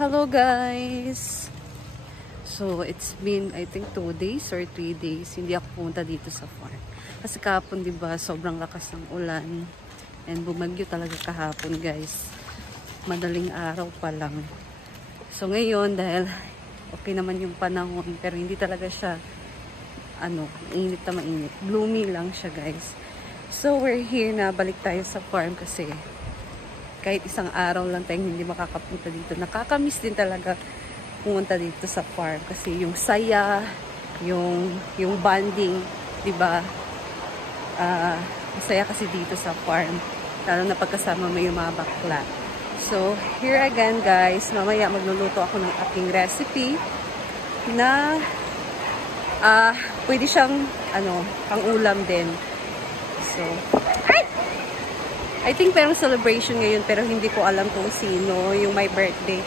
Hello guys! So, it's been I think 2 days or 3 days hindi ako pumunta dito sa farm. Kasi kahapon diba, sobrang lakas ng ulan. And bumagyo talaga kahapon guys. Madaling araw pa lang. So ngayon, dahil okay naman yung panahon, pero hindi talaga siya mainit na mainit. Gloomy lang siya guys. So we're here na balik tayo sa farm kasi kahit isang araw lang tayong hindi makakapunta dito. Nakakamiss din talaga pumunta dito sa farm kasi yung saya, yung bonding, 'di ba? Masaya kasi dito sa farm. Lalo na pagkasama mo yung mga bakla. So, here again guys, mamaya magluluto ako ng aking recipe na pwede siyang pang-ulam din. So, I think merong celebration ngayon pero hindi ko alam kung sino yung my birthday.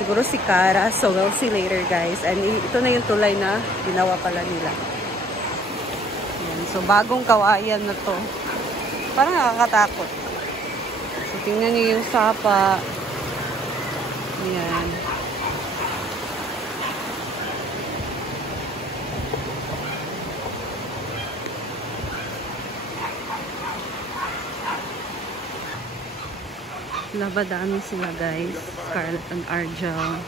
Siguro si Cara. So we'll see later guys. And ito na yung tulay na ginawa pala nila. Yan. So bagong kawayan na to. Parang nakakatakot. So tingnan niyo yung sapa. Yan. Labadami sila guys. Scarlett and Argel.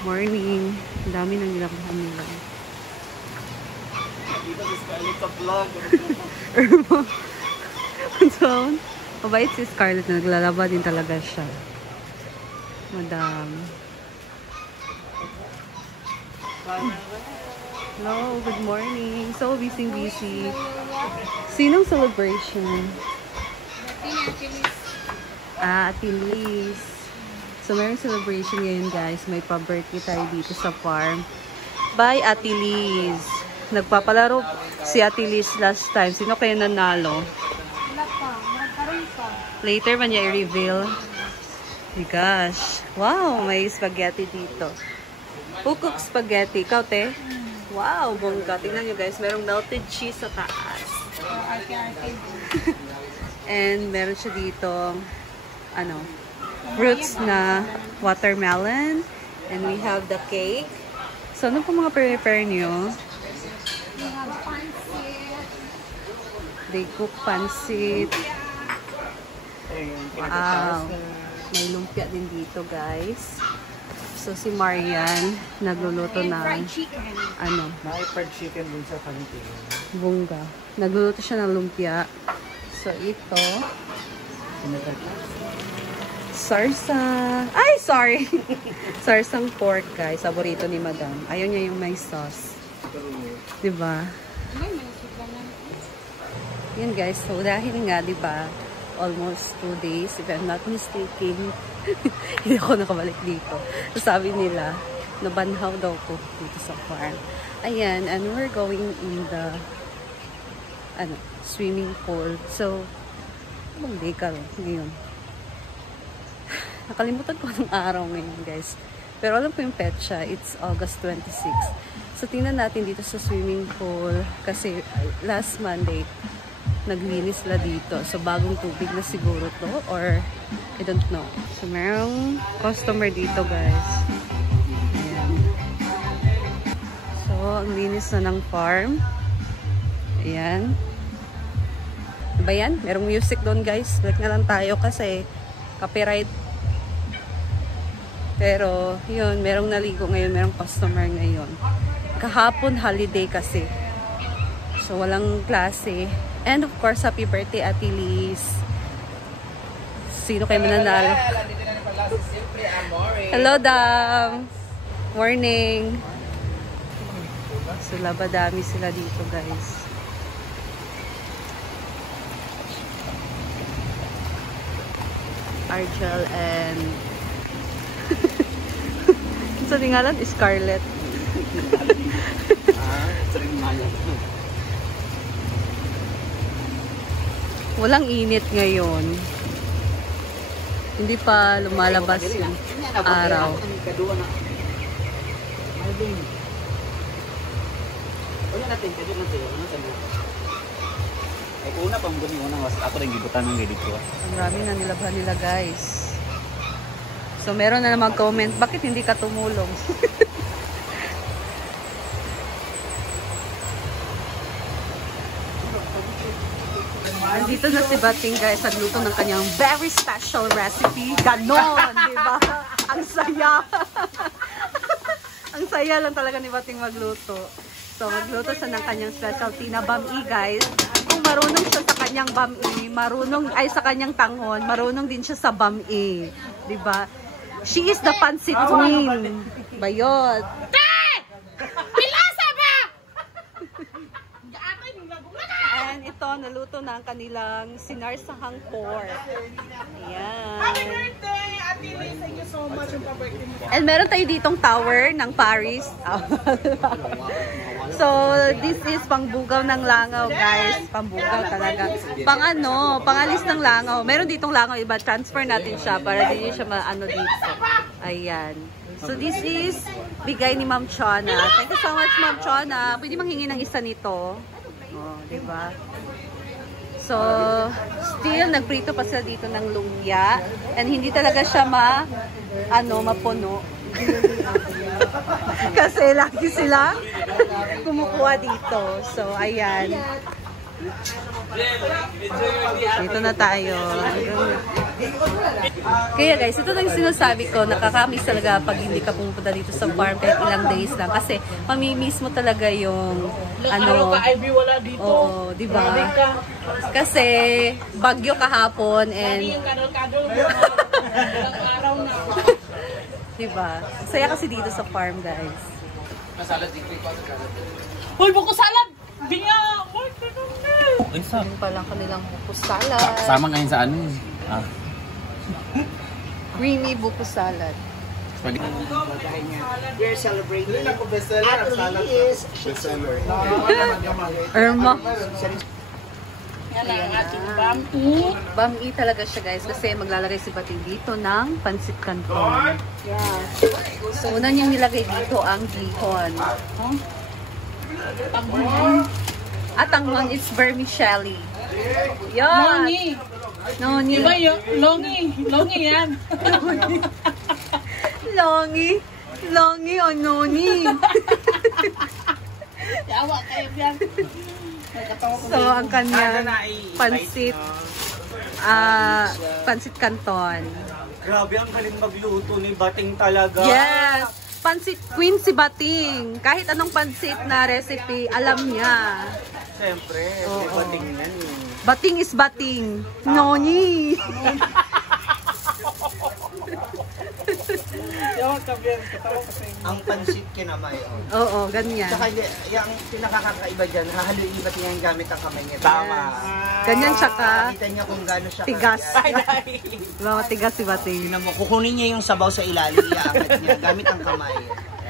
Morning. Ang dami nang nilabahan nila. Dito si Scarlett sa vlog. So, mabait si Scarlett na naglalaba din talaga siya. Madam. Hello, good morning. So busy. Sinong celebration? Ate Liz. So, mayroong celebration ngayon guys. May pa-birthday tayo dito sa farm. Bye, Ate Liz. Nagpapalaro si Ate Liz last time. Sino kaya nanalo? Wala pa. Magkaroon pa. Later man niya i-reveal. My gosh. Wow, may spaghetti dito. Who cooks spaghetti? Ikaw, te? Wow, bongga. Tingnan nyo guys. Merong melted cheese sa taas. And meron siya dito fruits na watermelon. And we have the cake. So, ano po mga prepare nyo? We have pancit. They cook pancit. Wow. May lumpia din dito, guys. So, si Marian, nagluluto ng fried chicken. May fried chicken dun sa kantin. Bongga. Nagluluto siya ng lumpia. So, ito. Sarsa. Ay, sorry. Sarsang pork, guys. Paborito ni Madam. Ayaw niya yung may sauce. Diba? Yun, guys. So, dahil nga, diba, almost 2 days, if I'm not mistaken, hindi ako nakabalik dito. So, sabi nila, nabanhaw daw ko dito sa farm. Ayan, and we're going in the swimming pool. So, anong day ka ngayon? Nakalimutan ko ng araw ngayon, guys. Pero alam ko yung petsa, it's August 26. So, tingnan natin dito sa swimming pool. Kasi last Monday, naglinis sila dito. So, bagong tubig na siguro to. Or, I don't know. So, merong customer dito, guys. Ayan. So, ang linis na ng farm. Ayan. Diba yan? Merong music doon, guys. Balik na lang tayo kasi copyright. Pero, yun, merong naligo ngayon, merong customer ngayon. Kahapon, holiday kasi. So, walang klase. And of course, happy birthday, Ate Liz. Sino kayo mananalo? Hello, Dam! Morning! So, labadami sila dito, guys. Argel and sabi nga lang, Scarlett. Walang init ngayon. Hindi pa lumalabas yung araw. Ay, una pang guni unang was ako rin gibutan ng dito. Ang marami na nilabhan nila, guys. So, meron na naman comment, bakit hindi ka tumulong? Nandito na si Bating guys, nagluto ng kanyang very special recipe. Ganon, di ba? Ang saya. Ang saya lang talaga ni Bating magluto. So, magluto siya ng kanyang specialty na bami guys. Kung marunong siya sa kanyang bami, sa kanyang tanghon, marunong din siya sa bami. Di ba? She is the pansit queen. Bayot. And ito, naluto na ang kanilang sinarsahang pork. Ayan. Happy birthday! Ate Liz, thank you so much yung pa-birthday mo. And meron tayo ditong tower ng Paris. So, this is pangbugaw ng langaw, guys. Pangbugaw talaga. Pangalis ng langaw. Meron ditong langaw, iba, transfer natin siya para hindi siya maano dito. Ayan. So, this is bigay ni Ma'am Chona. Thank you so much, Ma'am Chona. Pwede manghingi ng isa nito. Oh, diba? So, still, nagprito pa sila dito ng lumpia. And hindi talaga siya mapuno. Kasi lagi sila kumukuha dito. So, ayan. Dito na tayo. Kaya guys, ito na yung sinasabi ko, nakakamiss talaga pag hindi ka pumunta dito sa farm kahit ilang days lang. Kasi mamimiss mo talaga yung wala dito. Oo, di ba? Kasi bagyo kahapon and araw na. di ba? Saya kasi dito sa farm, guys. Uy, buko salad! Binya! Yung palang kanilang buko salad. Sama ngayon sa ano? Creamy buko salad. We're celebrating. Ate Liz bestseller. Irma. Yan ang ating bami. Bami talaga siya, guys, kasi maglalagay si Bating dito ng pansit canton. Yeah. So, una niyang nilagay dito ang gihon. At ang one is vermicelli. Yan! Longi! Noni. Iba yun? Longi yan. Longi o noni. Yawa kayo yan. So, ang kanyang pansit, pansit canton. Grabe, ang galing magluto ni Bating talaga. Yes! Pansit queen si Bating. Kahit anong pansit na recipe, alam niya. Siyempre, Oo. si Bating yan. Bating is bating. Noni. Yawa ka yan. Katawa ka sa'yo. Ang pansit kinamay. Oo, ganyan. Saka yung pinakakaiba dyan, hahaluin ba't niya yung gamit ang kamay niya. Tama. Ganyan siya ka. Kita niya kung gano'n siya Tigas. kaya. Mga tigas si Bating. Tingnan mo, kukunin niya yung sabaw sa ilalim, iaangat niya gamit ang kamay.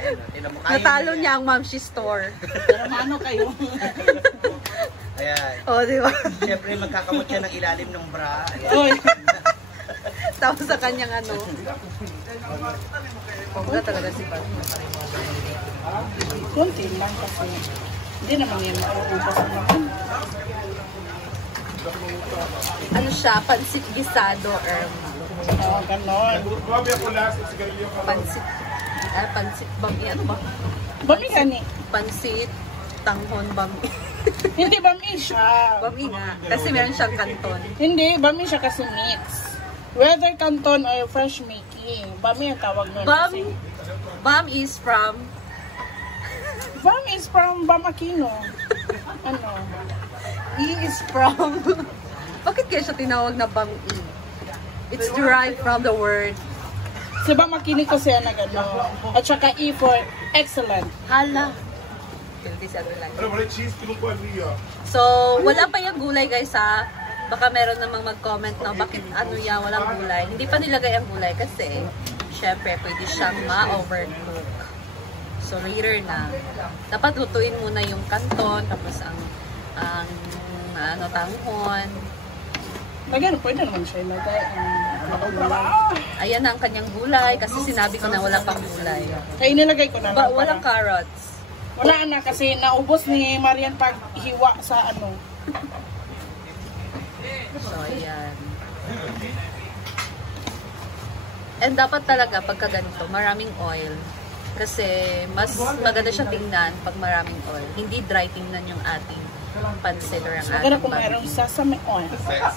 Ayun, tingnan mo, kaya Natalo niya ang Mamshi store. Pero ano kayo? Ayan. O, di ba? Siyempre, magkakamot siya ng ilalim ng bra. Ayan. Uy. Tapos sa kanyang ano. Pagka talaga si Bating. Kunti lang kasi. Hindi naman yan mauubos naman. Ano siya? Pansit gisado or Oo, ganon. pansit. Pansit bami. Ano ba? Bami gani. Pansit tanghon bami. Hindi bami siya. Bami nga. Kasi meron siyang kanton. Hindi, bami siya kasi mix. Whether canton or fresh making. Bami ang tawag nun. Bam. Kasi Bam is from Bam is from Bam Aquino. Ano? E is from bakit kaya siya tinawag na bam E? It's derived from the word Si Bam Aquino ko siya na gano'n. At saka E for excellent. hala. So, wala pa yung gulay guys ha. Baka meron namang mag-comment na bakit ano yan, walang gulay. Hindi pa nilagay ang gulay kasi syempre pwede siyang ma-overcook. So, rare na. Dapat lutuin muna yung kanton, tapos ang tanghon. Lagyan, pwede naman siya ilagay. Ayan na ang kanyang gulay kasi sinabi ko na wala pang gulay. Kaya inilagay ko na lang. Walang carrots. Wala na kasi naubos ni Marian pag hiwa sa ano. So, ayan. And dapat talaga pagka ganito, maraming oil. Kasi mas maganda siya tingnan pag maraming oil. Hindi dry tingnan yung ating pansit or ang Maganda ating kung merong barbecue. sesame oil.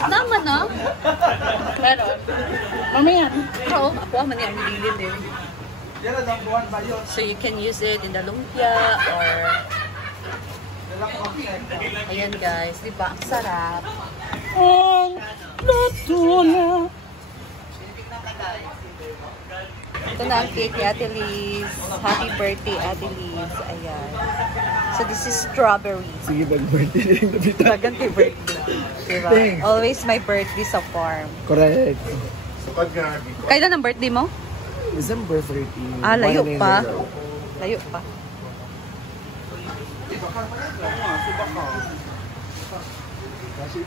Naman na. Meron. Mamaya. Oo, ako man yung nililin din. So you can use it in the lumpia or... Ayan guys, di ba? Ang sarap. Ang natuna. Ito na ang cake ni Ate Liz. Happy birthday, Ate Liz. Ayan. So this is strawberry. Sige, mag-birthday din. Bagan kay birthday. Diba? Thanks. Always my birthday sa farm. Correct. Kailan ang birthday mo? December 13. Ah, layo pa. Layo pa. Kasi